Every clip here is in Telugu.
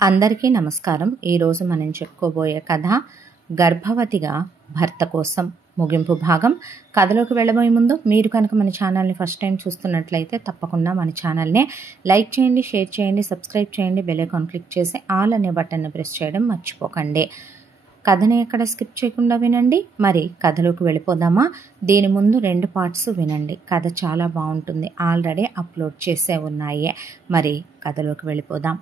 అందరికీ నమస్కారం. ఈరోజు మనం చెప్పుకోబోయే కథ గర్భవతిగా భర్త కోసం ముగింపు భాగం. కథలోకి వెళ్ళబోయే ముందు మీరు కనుక మన ఛానల్ని ఫస్ట్ టైం చూస్తున్నట్లయితే తప్పకుండా మన ఛానల్ని లైక్ చేయండి, షేర్ చేయండి, సబ్స్క్రైబ్ చేయండి, బెల్ ఐకాన్ క్లిక్ చేసి ఆల్ అనే బటన్ని ప్రెస్ చేయడం మర్చిపోకండి. కథని ఎక్కడ స్కిప్ చేయకుండా వినండి. మరి కథలోకి వెళ్ళిపోదామా? దీని ముందు 2 పార్ట్స్ వినండి. కథ చాలా బాగుంటుంది. ఆల్రెడీ అప్లోడ్ చేసే ఉన్నాయి. మరి కథలోకి వెళ్ళిపోదాం.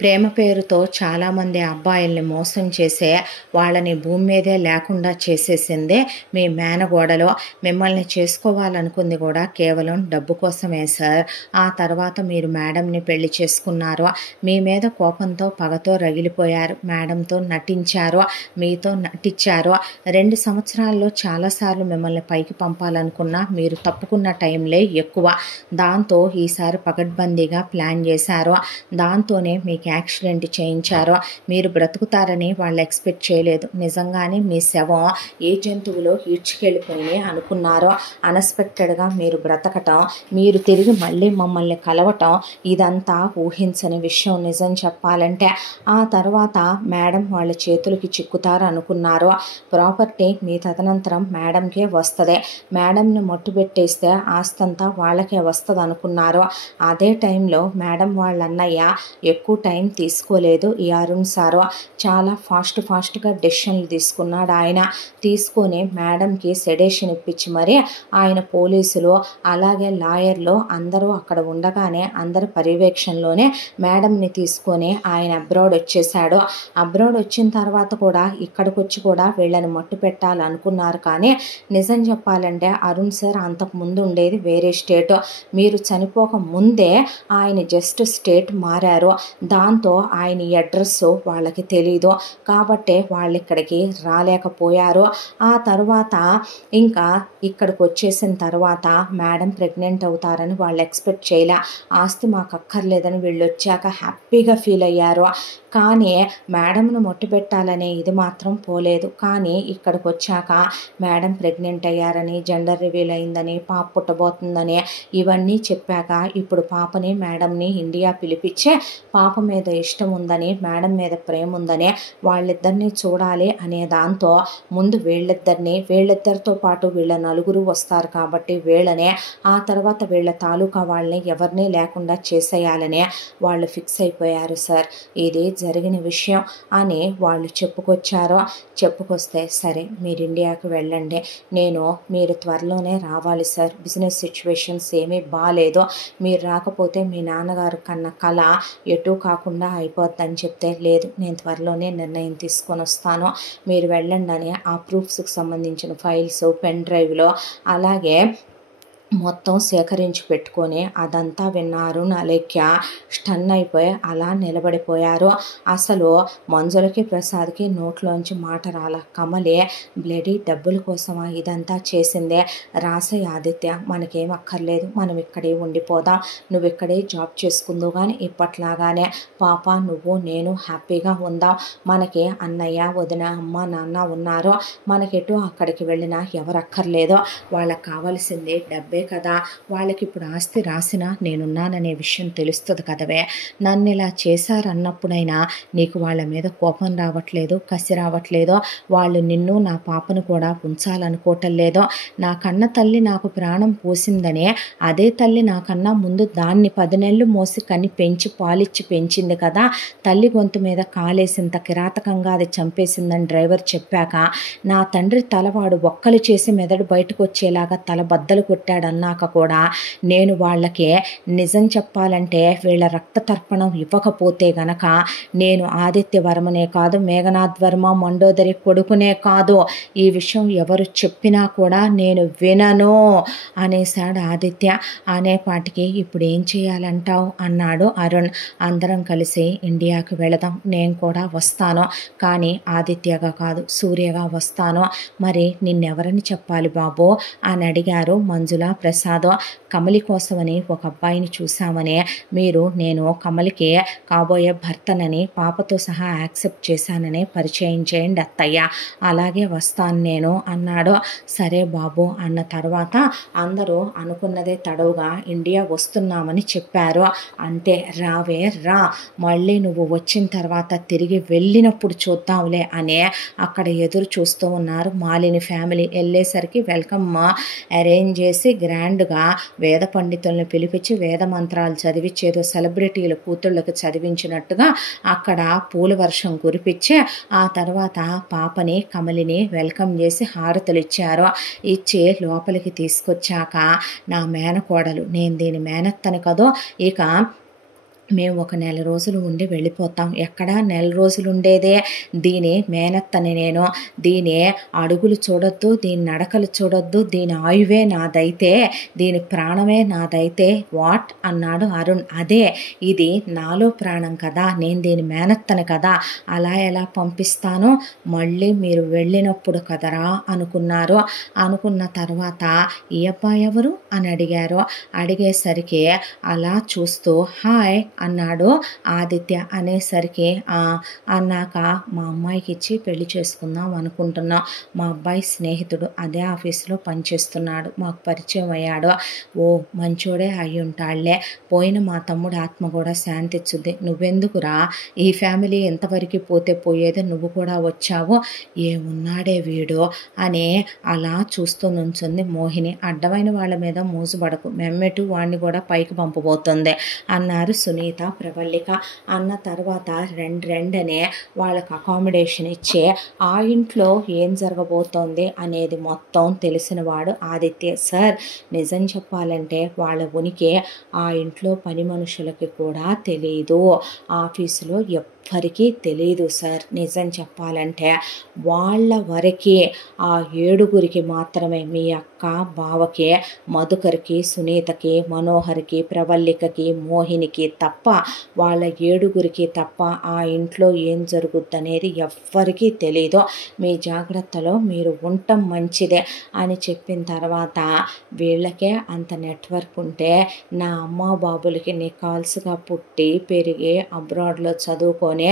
ప్రేమ పేరుతో చాలామంది అబ్బాయిల్ని మోసం చేసే, వాళ్ళని భూమి మీదే లేకుండా చేసేసిందే మీ మేనగోడలో. మిమ్మల్ని చేసుకోవాలనుకుంది కూడా కేవలం డబ్బు కోసమే సార్. ఆ తర్వాత మీరు మేడంని పెళ్లి చేసుకున్నారు. మీ మీద కోపంతో పగతో రగిలిపోయారు. మేడంతో నటించారు, మీతో నటించారు. 2 సంవత్సరాల్లో చాలాసార్లు మిమ్మల్ని పైకి పంపాలనుకున్నా మీరు తప్పుకున్న టైంలే ఎక్కువ. దాంతో ఈసారి పకడ్బందీగా ప్లాన్ చేశారు. దాంతోనే మీకు యాక్సిడెంట్ చేయించారు. మీరు బ్రతుకుతారని వాళ్ళు ఎక్స్పెక్ట్ చేయలేదు. నిజంగానే మీ శవం ఏ జంతువులో ఈడ్చుకెళ్ళిపోయి అనుకున్నారు. అన్ఎక్స్పెక్టెడ్గా మీరు బ్రతకటం, మీరు తిరిగి మళ్ళీ మమ్మల్ని కలవటం, ఇదంతా ఊహించని విషయం నిజం చెప్పాలంటే. ఆ తర్వాత మేడం వాళ్ళ చేతులకి చిక్కుతారు అనుకున్నారు. ప్రాపర్టీ మీ తదనంతరం మేడంకే వస్తుంది. మేడంని మట్టుబెట్టేస్తే ఆస్తంతా వాళ్ళకే వస్తుంది అనుకున్నారు. అదే టైంలో మేడం వాళ్ళ అన్నయ్య ఎక్కువ టైం తీసుకోలేదు. ఈ అరుణ్ సారు చాలా ఫాస్ట్గా డెసిషన్లు తీసుకున్నాడు. ఆయన తీసుకొని మేడంకి సెడేషన్ ఇప్పించి మరి ఆయన పోలీసులు అలాగే లాయర్లు అందరూ అక్కడ ఉండగానే అందరి పర్యవేక్షణలోనే మేడంని తీసుకొని ఆయన అబ్రాడ్ వచ్చేసాడు. అబ్రాడ్ వచ్చిన తర్వాత కూడా ఇక్కడికి వచ్చి కూడా వీళ్ళని మట్టు పెట్టాలనుకున్నారు. కానీ నిజం చెప్పాలంటే అరుణ్ సార్ అంతకు ముందు ఉండేది వేరే స్టేట్. మీరు చనిపోక ముందే ఆయన జస్ట్ స్టేట్ మారారు. దాంతో ఆయన అడ్రస్ వాళ్ళకి తెలీదు. కాబట్టి వాళ్ళు ఇక్కడికి రాలేకపోయారు. ఆ తర్వాత ఇంకా ఇక్కడికి వచ్చేసిన తర్వాత మేడం ప్రెగ్నెంట్ అవుతారని వాళ్ళు ఎక్స్పెక్ట్ చేయలే. ఆస్తి మాకు అక్కర్లేదని వీళ్ళు వచ్చాక హ్యాపీగా ఫీల్ అయ్యారు. కానీ మేడంను మొట్టిపెట్టాలనే ఇది మాత్రం పోలేదు. కానీ ఇక్కడికి వచ్చాక మేడం ప్రెగ్నెంట్ అయ్యారని, జెండర్ రివీల్ అయిందని, పాప పుట్టబోతుందని ఇవన్నీ చెప్పాక ఇప్పుడు పాపని మేడంని ఇండియా పిలిపించి పాప మీద ఇష్టం ఉందని, మేడం మీద ప్రేమ ఉందని, వాళ్ళిద్దరిని చూడాలి అనే దాంతో ముందు వీళ్ళిద్దరితో పాటు వీళ్ళ నలుగురు వస్తారు కాబట్టి వీళ్ళనే, ఆ తర్వాత వీళ్ళ తాలూకా వాళ్ళని ఎవరిని లేకుండా చేసేయాలని వాళ్ళు ఫిక్స్ అయిపోయారు సార్. ఇది జరిగిన విషయం అని వాళ్ళు చెప్పుకొస్తే సరే మీరు ఇండియాకి వెళ్ళండి, మీరు త్వరలోనే రావాలి సార్, బిజినెస్ సిచ్యువేషన్స్ ఏమీ బాగాలేదు, మీరు రాకపోతే మీ నాన్నగారు కన్న కళ ఎటూ కాకుండా అయిపోద్దని చెప్తే లేదు నేను త్వరలోనే నిర్ణయం తీసుకొని వస్తాను, మీరు వెళ్ళండి అని ఆ ప్రూఫ్స్కి సంబంధించిన ఫైల్స్ పెన్ డ్రైవ్లో అలాగే మొత్తం సేకరించి పెట్టుకొని అదంతా విన్నారు. అలేఖ్య స్టన్ అయిపోయి అలా నిలబడిపోయారు. అసలు మంజులకి ప్రసాద్కి నోట్లోంచి మాట రాల. కమలే బ్లడీ డబ్బుల కోసమా ఇదంతా చేసిందే, రాసే ఆదిత్య మనకేం అక్కర్లేదు, మనం ఇక్కడే ఉండిపోదాం, నువ్వు ఇక్కడే జాబ్ చేసుకుందు కానీ ఇప్పట్లాగానే పాప నువ్వు నేను హ్యాపీగా ఉందాం, మనకి అన్నయ్య వదిన అమ్మ నాన్న ఉన్నారు, మనకెటు అక్కడికి వెళ్ళినా ఎవరు అక్కర్లేదో, వాళ్ళకి కావాల్సింది డబ్బే కదా, వాళ్ళకి ఇప్పుడు ఆస్తి రాసినా నేనున్నాననే విషయం తెలుస్తుంది కదవే, నన్ను ఇలా చేశారన్నప్పుడైనా నీకు వాళ్ళ మీద కోపం రావట్లేదు, కసి రావట్లేదో, వాళ్ళు నిన్ను నా పాపను కూడా ఉంచాలనుకోవటం లేదో, నా కన్న తల్లి నాకు ప్రాణం పోసిందనే అదే తల్లి నాకన్నా ముందు దాన్ని 10 నెలలు మోసి కని పెంచి పాలిచ్చి పెంచింది కదా, తల్లి గొంతు మీద కాలేసింత కిరాతకంగా అది చంపేసిందని డ్రైవర్ చెప్పాక నా తండ్రి తలవాడు ఒక్కలు చేసి మెదడు బయటకు వచ్చేలాగా తల బద్దలు కొట్టాడు అన్నాక కూడా నేను వాళ్ళకి నిజం చెప్పాలంటే వీళ్ళ రక్త తర్పణం ఇవ్వకపోతే గనక నేను ఆదిత్య వర్మనే కాదు, మేఘనాథ్ వర్మ మండోదరి కొడుకునే కాదు, ఈ విషయం ఎవరు చెప్పినా కూడా నేను వినను అనేశాడు ఆదిత్య. అనేపాటికి ఇప్పుడు ఏం చేయాలంటావు అన్నాడు అరుణ్. అందరం కలిసి ఇండియాకి వెళదాం, నేను కూడా వస్తాను, కానీ ఆదిత్యగా కాదు సూర్యగా వస్తాను, మరి నిన్నెవరని చెప్పాలి బాబు అని అడిగారు మంజుల ప్రసాద్. కమలి కోసమని ఒక అబ్బాయిని చూసామని నేను కమలికి కాబోయే భర్తనని పాపతో సహా యాక్సెప్ట్ చేశానని పరిచయం చేయండి అత్తయ్య, అలాగే వస్తాను నేను అన్నాడు. సరే బాబు అన్న తర్వాత అందరూ అనుకున్నదే తడవుగా ఇండియా వస్తున్నామని చెప్పారు. అంటే రావే రా, మళ్ళీ నువ్వు వచ్చిన తర్వాత తిరిగి వెళ్ళినప్పుడు చూద్దాంలే అనే అక్కడ ఎదురు చూస్తూ ఉన్నారు మాలిని ఫ్యామిలీ. వెళ్ళేసరికి వెల్కమ్ అరేంజ్ చేసి గ్రాండ్గా వేద పండితులను పిలిపించి వేద మంత్రాలు చదివించేదో సెలబ్రిటీల కూతుళ్ళకి చదివించినట్టుగా అక్కడ పూల వర్షం కురిపించి ఆ తర్వాత పాపని కమలిని వెల్కమ్ చేసి హారతులు ఇచ్చారు. ఇచ్చి లోపలికి తీసుకొచ్చాక నా మేనకోడలు, నేను దీని మేనత్తని కదో, ఇక మేము ఒక నెల రోజులు ఉండి వెళ్ళిపోతాం, ఎక్కడా నెల రోజులు ఉండేదే, దీని మేనత్తని నేను, దీని అడుగులు చూడొద్దు, దీని నడకలు చూడొద్దు, దీని ఆయువే నాదైతే, దీని ప్రాణమే నాదైతే వాట్ అన్నాడు అరుణ్. అదే ఇది నాలో ప్రాణం కదా, నేను దీని మేనత్తని కదా, అలా ఎలా పంపిస్తాను, మళ్ళీ మీరు వెళ్ళినప్పుడు కదరా అనుకున్నారు. అనుకున్న తర్వాత ఈ అబ్బాయి ఎవరు అని అడిగారు. అడిగేసరికి అలా చూస్తూ హాయ్ అన్నాడు ఆదిత్య. అనేసరికి అన్నాక మా అమ్మాయికి ఇచ్చి పెళ్లి చేసుకుందాం అనుకుంటున్నాం, మా అబ్బాయి స్నేహితుడు అదే ఆఫీసులో పనిచేస్తున్నాడు, మాకు పరిచయం అయ్యాడు, ఓ మంచోడే అయి ఉంటాళ్లే, పోయిన మా తమ్ముడు ఆత్మ కూడా శాంతిచ్చుద్ది, నువ్వెందుకురా ఈ ఫ్యామిలీ ఎంతవరకు పోతే పోయేది, నువ్వు కూడా వచ్చావు, ఏమున్నాడే వీడు అని అలా చూస్తూ నుంచుంది మోహిని. అడ్డమైన వాళ్ళ మీద మోసుబడకు, మెమ్మెటు వాడిని కూడా పైకి పంపబోతుంది అన్నారు సునీత ప్రవల్లిక. అన్న తర్వాత రెండనే వాళ్ళకి అకామిడేషన్ ఇచ్చే ఆ ఇంట్లో ఏం జరగబోతోంది అనేది మొత్తం తెలిసినవాడు ఆదిత్య. సార్ నిజం చెప్పాలంటే వాళ్ళ ఉనికి ఆ ఇంట్లో పని మనుషులకి కూడా తెలియదు, ఆఫీసులో ఎవ్వరికీ తెలియదు సార్. నిజం చెప్పాలంటే వాళ్ళ వరకే, ఆ 7గురికి మాత్రమే, మీ అక్క బావకి, మధుకర్కి, సునీతకి, మనోహర్కి, ప్రవల్లికకి, మోహినికి తప్ప, వాళ్ళ 7గురికి తప్ప ఆ ఇంట్లో ఏం జరుగుద్దనేది ఎవ్వరికీ తెలీదు, మీ జాగ్రత్తలో మీరు ఉండటం మంచిదే అని చెప్పిన తర్వాత వీళ్ళకే అంత నెట్వర్క్ ఉంటే నా అమ్మ బాబులకి నికాల్స్గా పుట్టి పెరిగి అబ్రాడ్లో చదువుకొని నమ్ముకొని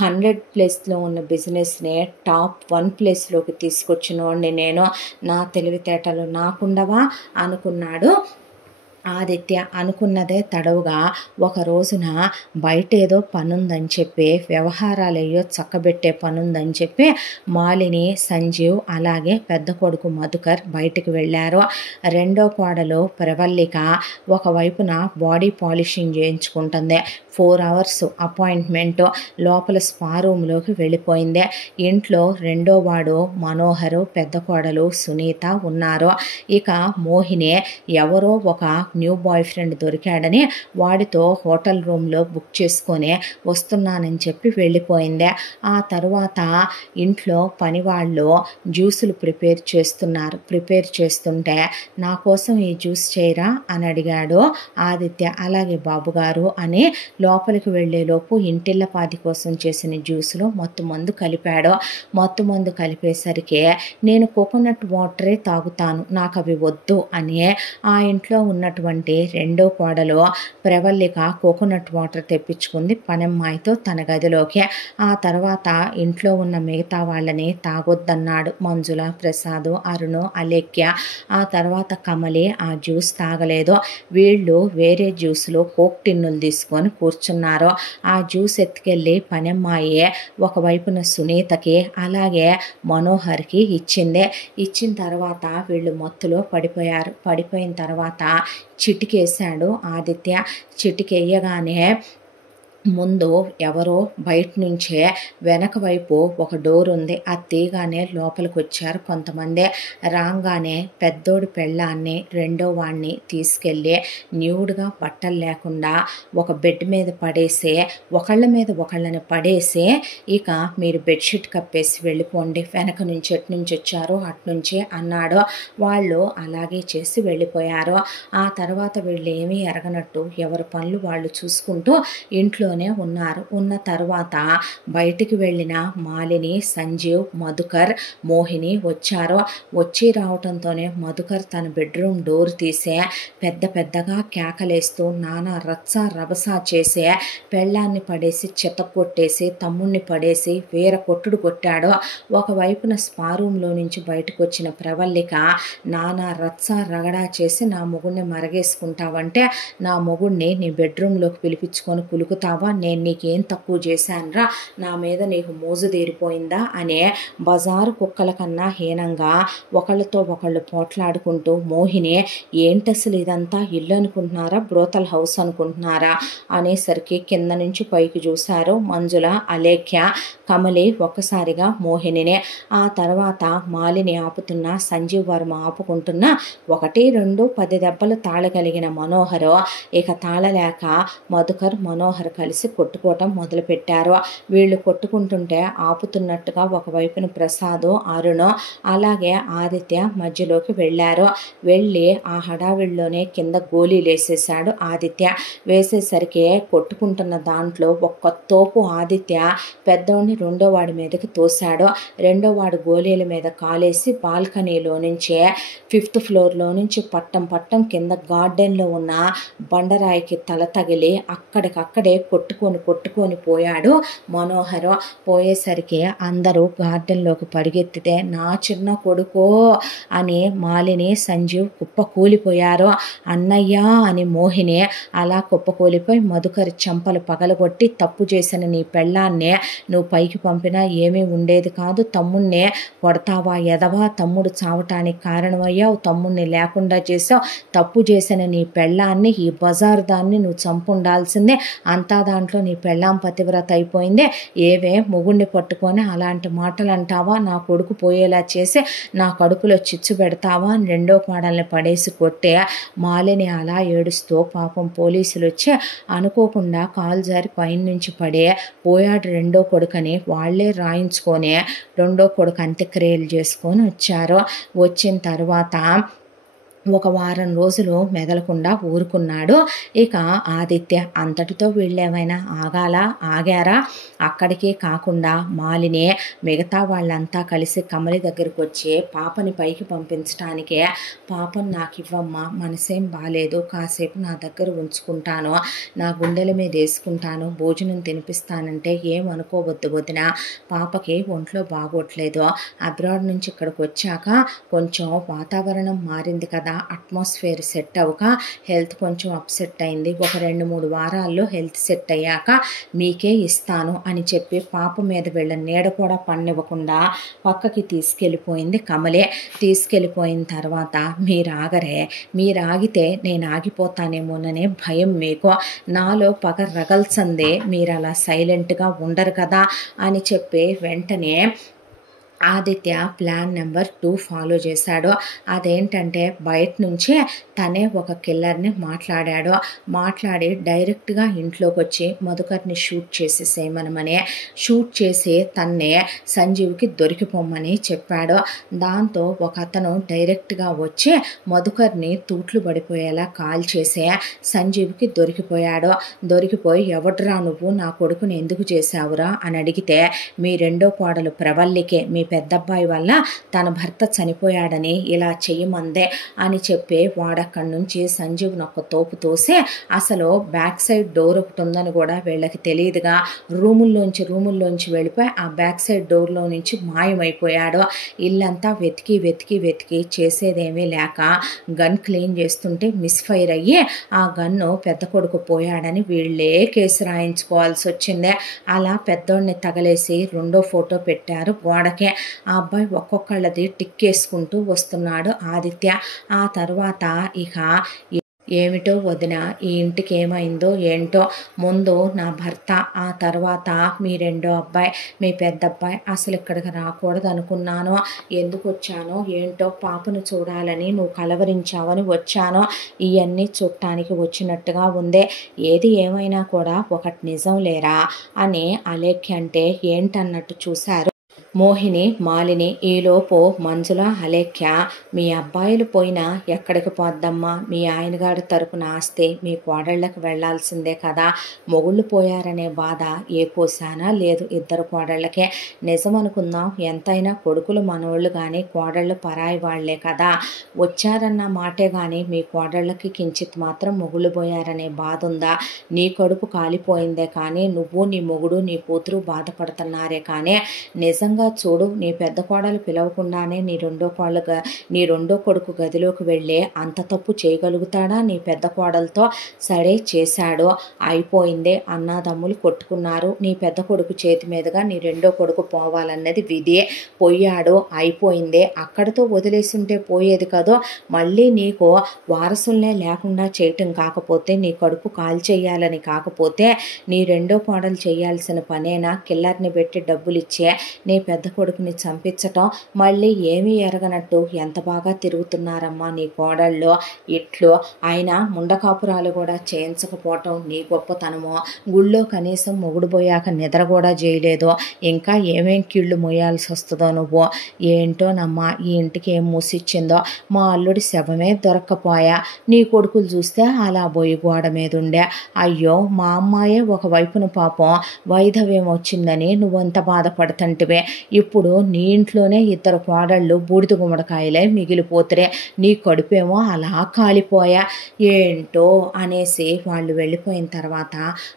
100 ప్లేస్లో ఉన్న బిజినెస్ని టాప్ 1 ప్లేస్లోకి తీసుకొచ్చినోడిని నేను, నా తెలివితేటలు నాకుండవా అనుకున్నాడు ఆదిత్య. అనుకున్నదే తడవుగా ఒక రోజున బయట ఏదో పనుందని చెప్పి, వ్యవహారాలయ్యో చక్కబెట్టే పనుందని చెప్పి మాలిని, సంజీవ్ అలాగే పెద్ద కొడుకు మధుకర్ బయటికి వెళ్ళారు. రెండో కోడలు ప్రవల్లిక ఒకవైపున బాడీ పాలిషింగ్ చేయించుకుంటుంది. 4 hours appointment. లోపల స్పా రూమ్లోకి వెళ్ళిపోయింది. ఇంట్లో రెండో వాడు మనోహరు, పెద్ద కోడలు సునీత ఉన్నారు. ఇక మోహిని ఎవరో ఒక న్యూ బాయ్ ఫ్రెండ్ దొరికాడని వాడితో హోటల్ రూమ్లో బుక్ చేసుకొని వస్తున్నానని చెప్పి వెళ్ళిపోయింది. ఆ తర్వాత ఇంట్లో పని వాళ్ళు జ్యూసులు ప్రిపేర్ చేస్తుంటే నా కోసం ఈ జ్యూస్ చేయరా అని అడిగాడు ఆదిత్య. అలాగే బాబుగారు అని లోపలికి వెళ్ళేలోపు ఇంటిల్లపాది కోసం చేసిన జ్యూస్లో మత్తుమందు కలిపాడు. మత్తుమందు కలిపేసరికి నేను కోకోనట్ వాటరే తాగుతాను, నాకు అవి వద్దు అని ఆ ఇంట్లో ఉన్నటువంటి రెండో కోడలు ప్రవల్లిక కోకోనట్ వాటర్ తెప్పించుకుంది పనమ్మాయితో తన గదిలోకి. ఆ తర్వాత ఇంట్లో ఉన్న మిగతా వాళ్ళని తాగొద్దన్నాడు. మంజుల, ప్రసాద్, అరుణ్, అలేఖ్య. ఆ తర్వాత కమలి ఆ జ్యూస్ తాగలేదు. వీళ్ళు వేరే జ్యూస్లో కోక్ టిన్నులు తీసుకొని కూర్చున్నారు. ఆ జ్యూస్ ఎత్తుకెళ్ళి పనమ్మాయి ఒకవైపున సునీతకి అలాగే మనోహర్కి ఇచ్చింది. ఇచ్చిన తర్వాత వీళ్ళు మత్తులో పడిపోయారు. పడిపోయిన తర్వాత చిటికేశాడు ఆదిత్య. చిటికెయ్యగానే ముందు ఎవరో బయట నుంచే వెనక వైపు ఒక డోర్ ఉంది, అది తీగానే లోపలికి వచ్చారు కొంతమంది. రాగానే పెద్దోడి పెళ్ళాన్ని రెండో వాడిని తీసుకెళ్ళి న్యూడ్గా బట్టలు లేకుండా ఒక బెడ్ మీద పడేసి ఒకళ్ళ మీద ఒకళ్ళని పడేసి ఇక మీరు బెడ్షీట్ కప్పేసి వెళ్ళిపోండి, వెనక నుంచి ఎటు నుంచి వచ్చారో అట్నుంచి అన్నాడు. వాళ్ళు అలాగే చేసి వెళ్ళిపోయారు. ఆ తర్వాత వీళ్ళు ఏమీ ఎరగనట్టు ఎవరి పనులు వాళ్ళు చూసుకుంటూ ఇంట్లోనే ఉన్నారు. ఉన్న తర్వాత బయటికి వెళ్ళిన మాలిని, సంజీవ్, మధుకర్, మోహిని వచ్చారు. వచ్చి రావటంతోనే మధుకర్ తన బెడ్రూమ్ డోర్ తీసే పెద్దగా కేకలేస్తూ నానా రచ్చ రభస చేసే పెళ్ళాన్ని పడేసి చెత్తకొట్టేసి తమ్ముణ్ణి పడేసి వేర కొట్టుడు కొట్టాడు. ఒకవైపున స్పా రూమ్లో నుంచి బయటకు వచ్చిన ప్రవల్లిక నానా రచ్చ రగడా చేసి నా మొగుడిని మరగేసుకుంటావంటే నా మొగుడిని నీ బెడ్రూమ్లోకి పిలిపించుకొని కులుకుతావా, నేను నీకేం తక్కువ చేశానురా, నా మీద నీకు మోజు తీరిపోయిందా అనే బజారు కుక్కల కన్నా హీనంగా ఒకళ్ళతో ఒకళ్ళు పోట్లాడుకుంటూ మోహిని ఏంటసలు ఇదంతా ఇల్లు అనుకుంటున్నారా, బ్రోతల్ హౌస్ అనుకుంటున్నారా అనేసరికి కింద నుంచి పైకి చూశారు మంజుల, అలేఖ్య, కమలి ఒక్కసారిగా మోహినినే. ఆ తర్వాత మాలిని ఆపుతున్న, సంజీవ్ వర్మ ఆపుకుంటున్న 1, 2, 10 దెబ్బలు తాళగలిగిన మనోహరు ఇక తాళలేక మధుకర్, మనోహర్ కలిసి కొట్టుకోవటం మొదలుపెట్టారు. వీళ్ళు కొట్టుకుంటుంటే ఆపుతున్నట్టుగా ఒకవైపున ప్రసాద్, అరుణ్ అలాగే ఆదిత్య మధ్యలోకి వెళ్ళారు. వెళ్ళి ఆ హడావిడిలోనే కింద గోళీలు వేసేసాడు ఆదిత్య. వేసేసరికి కొట్టుకుంటున్న దాంట్లో ఒక్క తోపు ఆదిత్య పెద్దోడిని రెండో వాడి మీదకి తోశాడు. రెండో వాడు గోళీల మీద కాలేసి బాల్కనీలో నుంచే 5th ఫ్లోర్లో నుంచి పట్టం కింద గార్డెన్లో ఉన్న బండరాయికి తల తగిలి అక్కడికక్కడే కొట్టుకొని పోయాడు మనోహర్. పోయేసరికి అందరూ గార్డెన్లోకి పరిగెత్తితే నా చిన్న కొడుకో అని మాలిని, సంజీవ్ కుప్ప కూలిపోయారు. అన్నయ్య అని మోహిని అలా కుప్పకూలిపోయి మధుకరి చెంపలు పగలగొట్టి తప్పు చేసిన నీ పెళ్ళాన్నే నువ్వు పైకి పంపినా ఏమీ ఉండేది కాదు, తమ్ముణ్ణే కొడతావా ఎదవా, తమ్ముడు చావటానికి కారణమయ్యావు, తమ్ముణ్ణి లేకుండా చేసావు, తప్పు చేసిన నీ పెళ్ళాన్ని ఈ బజారు దాన్ని నువ్వు చంపుండాల్సిందే, అంతా దాంట్లో నీ పెళ్ళాం పతివ్రత అయిపోయిందే, ఏవే మొగుణ్ణి పట్టుకొని అలాంటి మాటలు అంటావా, నా కొడుకు పోయేలా చేసి నా కడుపులో చిచ్చు పెడతావా అని రెండో కోడల్ని పడేసి కొట్టే మాలిని అలా ఏడుస్తూ పాపం పోలీసులు వచ్చి అనుకోకుండా కాలు జారి పైన నుంచి పడే పోయాడు రెండో కొడుకని వాళ్లే రాయించుకొని రెండో కొడుకు అంత్యక్రియలు చేసుకొని వచ్చారు. వచ్చిన తర్వాత ఒక వారం రోజులు మెదలకుండా ఊరుకున్నాడు. ఇక ఆదిత్య అంతటితో వీళ్ళేమైనా ఆగారా? అక్కడికే కాకుండా మాలిని మిగతా వాళ్ళంతా కలిసి కమలి దగ్గరికి వచ్చి పాపని పైకి పంపించడానికే, పాపను నాకు ఇవ్వమ్మా, మనసేం బాలేదు, కాసేపు నా దగ్గర ఉంచుకుంటాను, నా గుండెల మీద వేసుకుంటాను, భోజనం తినిపిస్తానంటే ఏమనుకోవద్దు వదిన, పాపకి ఒంట్లో బాగోట్లేదు, అబ్రాడ్ నుంచి ఇక్కడికి వచ్చాక కొంచెం వాతావరణం మారింది కదా, అట్మాస్ఫియర్ సెట్ అవ్వక హెల్త్ కొంచెం అప్సెట్ అయింది, ఒక 2-3 వారాల్లో హెల్త్ సెట్ అయ్యాక మీకే ఇస్తాను అని చెప్పి పాప మీద వీళ్ళ నీడ కూడా పన్నివ్వకుండా పక్కకి తీసుకెళ్ళిపోయింది కమలే. తీసుకెళ్ళిపోయిన తర్వాత మీరు ఆగితే నేను ఆగిపోతానేమోననే భయం మీకు, నాలో పగ రగల్సందే, మీరు అలా సైలెంట్గా ఉండరు కదా అని చెప్పి వెంటనే ఆదిత్య ప్లాన్ నెంబర్ 2 ఫాలో చేశాడు. అదేంటంటే బయట నుంచే తనే ఒక కిల్లర్ని మాట్లాడి డైరెక్ట్గా ఇంట్లోకి వచ్చి మధుకర్ని షూట్ చేసేసేయమనమని, షూట్ చేసి తన్నే సంజీవ్కి దొరికిపోమ్మని చెప్పాడు. దాంతో ఒక అతను డైరెక్ట్గా వచ్చి మధుకర్ని తూట్లు పడిపోయేలా కాల్ చేసే సంజీవ్కి దొరికిపోయి ఎవడ్రా నువ్వు, నా కొడుకుని ఎందుకు చేశావురా అని అడిగితే, మీ రెండో కోడలు ప్రవల్లికే, మీ పెద్దబ్బాయి వల్ల తన భర్త చనిపోయాడని ఇలా చెయ్యమందే అని చెప్పి వాడక్కడి నుంచి సంజీవ్ని ఒక తోపు తోసి, అసలు బ్యాక్ సైడ్ డోర్ ఒకటి ఉందని కూడా వీళ్ళకి తెలియదుగా రూముల్లోంచి వెళ్ళిపోయి ఆ బ్యాక్ సైడ్ డోర్లో నుంచి మాయమైపోయాడు. ఇల్లంతా వెతికి చేసేదేమీ లేక గన్ క్లీన్ చేస్తుంటే మిస్ఫైర్ అయ్యి ఆ గన్ను పెద్ద కొడుకు పోయాడని వీళ్ళే కేసు రాయించుకోవాల్సి వచ్చిందే. అలా పెద్దోడిని తగలేసి 2వ ఫోటో పెట్టారు గోడకే. ఆ అబ్బాయి ఒక్కొక్కళ్ళది టిక్ వేసుకుంటూ వస్తున్నాడు ఆదిత్య. ఆ తర్వాత ఇక ఏమిటో వదిన, ఈ ఇంటికి ఏమైందో ఏంటో, ముందు నా భర్త, ఆ తర్వాత మీ రెండో అబ్బాయి, మీ పెద్ద అబ్బాయి, అసలు ఇక్కడికి రాకూడదు అనుకున్నాను, ఎందుకు వచ్చానో ఏంటో, పాపను చూడాలని నువ్వు కలవరించావని వచ్చాను, ఇవన్నీ చూడటానికి వచ్చినట్టుగా ఉందే, ఏది ఏమైనా కూడా ఒకటి నిజం లేరా అని అలేఖ్య అంటే ఏంటన్నట్టు చూశారు మోహిని, మాలిని. ఈలోపు మంజుల, అలేఖ్య, మీ అబ్బాయిలు పోయినా ఎక్కడికి పోద్దమ్మా, మీ ఆయనగారి తరపున ఆస్తి మీ కోడళ్ళకి వెళ్లాల్సిందే కదా, మొగుళ్ళు పోయారనే బాధ ఏ కోసానా లేదు ఇద్దరు కోడళ్ళకే, నిజమనుకుందాం, ఎంతైనా కొడుకులు మనోళ్ళు కానీ కోడళ్ళు పరాయి వాళ్లే కదా, వచ్చారన్న మాటే కానీ మీ కోడళ్ళకి కించిత్ మాత్రం మొగుళ్ళు పోయారనే బాధ ఉందా, నీ కడుపు కాలిపోయిందే కానీ నువ్వు, నీ మొగుడు, నీ కూతురు బాధపడుతున్నారే కానీ, నిజంగా చూడు, నీ పెద్ద కోడలు పిలవకుండానే నీ రెండో కొడుకు గదిలోకి వెళ్ళే అంత తప్పు చేయగలుగుతాడా నీ పెద్ద కోడలతో? సరే చేశాడు, అయిపోయిందే, అన్నాదమ్ములు కొట్టుకున్నారు, నీ పెద్ద కొడుకు చేతి మీదుగా నీ రెండో కొడుకు పోవాలన్నది విధే, పోయాడు, అయిపోయిందే, అక్కడితో వదిలేస్తుంటే పోయేది కదో, మళ్ళీ నీకు వారసుల్నే లేకుండా చేయటం కాకపోతే, నీ కడుపు కాల్ చేయాలని కాకపోతే, నీ రెండో కోడలు చేయాల్సిన పనేనా కిల్లర్ని పెట్టి డబ్బులిచ్చే నీ పెద్ద కొడుకుని చంపించటం? మళ్ళీ ఏమీ ఎరగనట్టు ఎంత బాగా తిరుగుతున్నారమ్మా నీ కోడళ్ళు, ఇట్లు ఆయన ముండకాపురాలు కూడా చేయించకపోవటం నీ గొప్పతనమో, గుళ్ళో కనీసం మొగుడు పోయాక నిద్ర కూడా చేయలేదు, ఇంకా ఏమేం కీళ్ళు మోయాల్సి వస్తుందో నువ్వు, ఏంటోనమ్మా ఈ ఇంటికి ఏం మూసిచ్చిందో, మా అల్లుడి శవమే దొరక్కపోయా, నీ కొడుకులు చూస్తే అలా బొయ్యి గోడ మీద ఉండే, అయ్యో మా అమ్మాయే ఒకవైపున పాపం వైధవ్యం వచ్చిందని నువ్వంత బాధపడుతుంటివే, ఇప్పుడు నీ ఇంట్లోనే ఇద్దరు కోడళ్ళు బూడిద గుమ్మడికాయలే మిగిలిపోతురే, నీ కడుపేమో అలా కాలిపోయా, ఏంటో అనేసి వాళ్ళు వెళ్ళిపోయిన తర్వాత,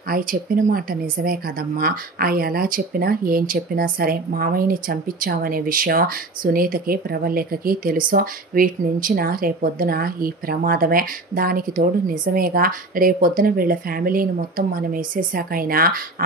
అవి చెప్పిన మాట నిజమే కదమ్మా, అవి ఎలా చెప్పినా ఏం చెప్పినా సరే మామయ్యని చంపించావనే విషయం సునీతకి, ప్రవల్లికకి తెలుసు, వీటి నుంచిన రేపొద్దున ఈ ప్రమాదమే, దానికి తోడు నిజమేగా, రేపొద్దున వీళ్ళ ఫ్యామిలీని మొత్తం మనం వేసేసాకైనా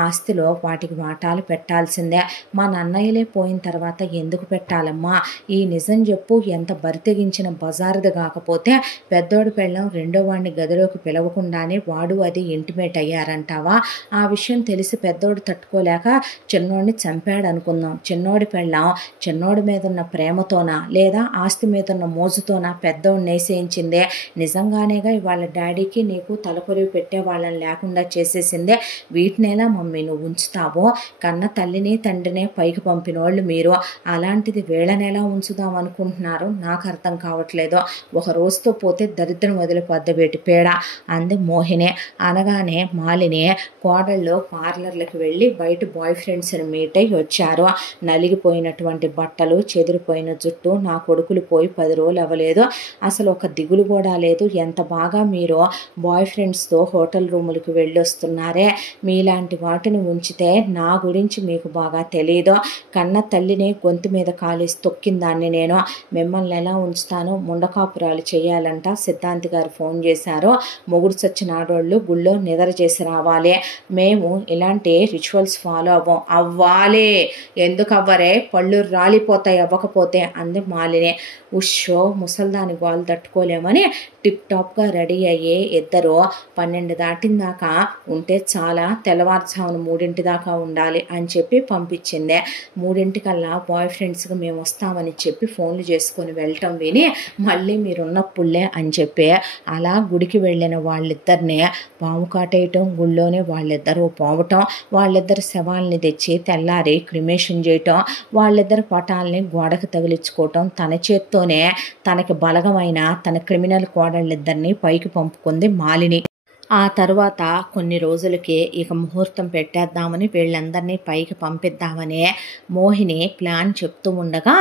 ఆస్తిలో వాటికి వాటాలు పెట్టాల్సిందే, మా అన్నయ్యలే పోయిన తర్వాత ఎందుకు పెట్టాలమ్మా, ఈ నిజం చెప్పు, ఎంత బరితెగించిన బజారుది కాకపోతే పెద్దోడి పెళ్ళం రెండో వాడిని గదిలోకి పిలవకుండానే వాడు అది ఇంటిమేట్ అయ్యారంటావా, ఆ విషయం తెలిసి పెద్దోడు తట్టుకోలేక చిన్నోడిని చంపాడు అనుకుందాం, చిన్నోడి పెళ్ళం చిన్నోడి మీద ఉన్న ప్రేమతోనా లేదా ఆస్తి మీద ఉన్న మోజుతోనా పెద్దోడిని వేసేయించిందే, నిజంగానేగా ఇవాళ డాడీకి నీకు తలకొరివి పెట్టే వాళ్ళని లేకుండా చేసేసిందే, వీటినేలా మమ్మీ నువ్వు ఉంచుతావో, కన్న తల్లిని తండ్రినే పైకి పంపిన పుట్టినోళ్ళు మీరు, అలాంటిది వీళ్ళని ఎలా ఉంచుదాం అనుకుంటున్నారు నాకు అర్థం కావట్లేదు. ఒక రోజుతో పోతే దరిద్రం వదిలిపోద్ది వీటి పీడ అంది మోహిని. అనగానే మాలిని కోడళ్ళు పార్లర్లకు వెళ్ళి బయట బాయ్ ఫ్రెండ్స్ని మీట్ అయ్యి వచ్చారు. నలిగిపోయినటువంటి బట్టలు, చెదిరిపోయిన జుట్టు, నా కొడుకులు పోయి 10 రోజులు అవ్వలేదు, అసలు ఒక దిగులు కూడా లేదు, ఎంత బాగా మీరు బాయ్ ఫ్రెండ్స్తో హోటల్ రూములకు వెళ్ళొస్తున్నారే, మీలాంటి వాటిని ఉంచితే నా గురించి మీకు బాగా తెలియదు, కన్న తల్లిని గొంతు మీద కాలేసి తొక్కిందాన్ని నేను, మిమ్మల్ని ఎలా ఉంచుతాను, ముండకాపురాలు చేయాలంట, సిద్ధాంతి గారు ఫోన్ చేశారు, మొగుడు చచ్చిన ఆడోళ్ళు గుళ్ళో నిద్ర చేసి రావాలి, మేము ఇలాంటి రిచువల్స్ ఫాలో అవ్వాలి, ఎందుకు అవ్వరే, పళ్ళు రాలిపోతాయి అవ్వకపోతే అంది మాలిని. ఉషో ముసల్దాని గోలు తట్టుకోలేమని టిప్ టాప్గా రెడీ అయ్యే ఇద్దరు 12 దాటిన దాకా ఉంటే చాలా, తెల్లవారుజామున 3 దాకా ఉండాలి అని చెప్పి పంపించిందే. 3 బాయ్ ఫ్రెండ్స్కి మేము వస్తామని చెప్పి ఫోన్లు చేసుకొని వెళ్ళటం విని మళ్ళీ మీరున్నప్పుడులే అని చెప్పి అలా గుడికి వెళ్ళిన వాళ్ళిద్దరిని పాము కాటేయటం, గుళ్ళోనే వాళ్ళిద్దరూ పోవటం, వాళ్ళిద్దరు శవాల్ని తెచ్చి తెల్లారి క్రిమేషన్ చేయటం, వాళ్ళిద్దరు పటాలని గోడకు తగిలించుకోవటం, తన చేత్తోనే తనకి బలగమైన తన క్రిమినల్ కోడళ్ళిద్దరిని పైకి పంపుకుంది మాలిని. ఆ తర్వాత కొన్ని రోజులకి ఇక ముహూర్తం పెట్టేద్దామని వీళ్ళందరినీ పైకి పంపిద్దామని మోహిని ప్లాన్ చెప్తూ ఉండగా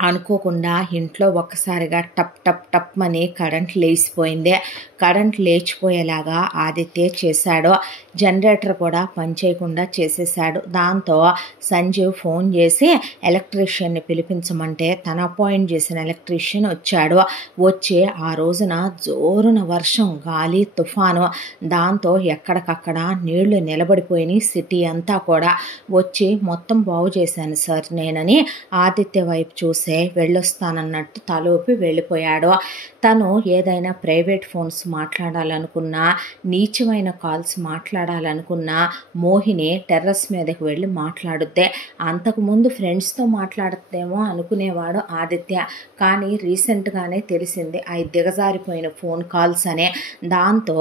అనుకోకుండా ఇంట్లో ఒక్కసారిగా టప్ టప్ టప్ అని కరెంట్ లేచిపోయింది. కరెంట్ లేచిపోయేలాగా ఆదిత్య చేశాడు. జనరేటర్ కూడా పనిచేయకుండా చేసేసాడు. దాంతో సంజీవ్ ఫోన్ చేసి ఎలక్ట్రీషియన్ని పిలిపించమంటే తన అపాయింట్ చేసిన ఎలక్ట్రీషియన్ వచ్చాడు. వచ్చి ఆ రోజున జోరున వర్షం, గాలి, తుఫాను, దాంతో ఎక్కడికక్కడ నీళ్లు నిలబడిపోయినాయి. సిటీ అంతా కూడా వచ్చి మొత్తం బాగు చేశాను సార్ నేనని ఆదిత్య వైపు చూసి వెళ్ళొస్తానన్నట్టు తలోపి వెళ్ళిపోయాడు. తను ఏదైనా ప్రైవేట్ ఫోన్స్ మాట్లాడాలనుకున్నా, నీచమైన కాల్స్ మాట్లాడాలనుకున్నా మోహిని టెర్రస్ మీదకి వెళ్ళి మాట్లాడుద్దే. అంతకుముందు ఫ్రెండ్స్తో మాట్లాడుద్దేమో అనుకునేవాడు ఆదిత్య. కానీ రీసెంట్గానే తెలిసింది అవి దిగజారిపోయిన ఫోన్ కాల్స్ అనే. దాంతో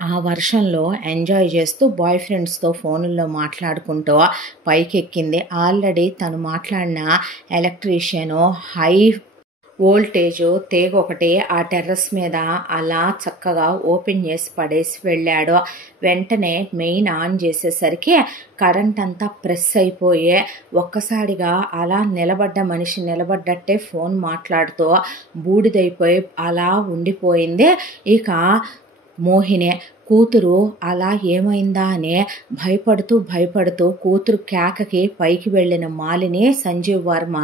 ఆ వర్షంలో ఎంజాయ్ చేస్తూ బాయ్ ఫ్రెండ్స్తో ఫోన్లో మాట్లాడుకుంటూ పైకెక్కింది. ఆల్రెడీ తను మాట్లాడిన ఎలక్ట్రీషియను హై వోల్టేజ్ తీగ ఒకటి ఆ టెర్రస్ మీద అలా చక్కగా ఓపెన్ చేసి పడేసి వెళ్ళాడు. వెంటనే మెయిన్ ఆన్ చేసేసరికి కరెంట్ అంతా ప్రెస్ అయిపోయి ఒక్కసారిగా అలా నిలబడ్డ మనిషి నిలబడ్డట్టే ఫోన్ మాట్లాడుతూ బూడిదైపోయి అలా ఉండిపోయింది. ఇక మోహిని కూతురు అలా ఏమైందా అని భయపడుతూ కూతురు కేకకి పైకి వెళ్ళిన మాలిని సంజీవ్ వర్మ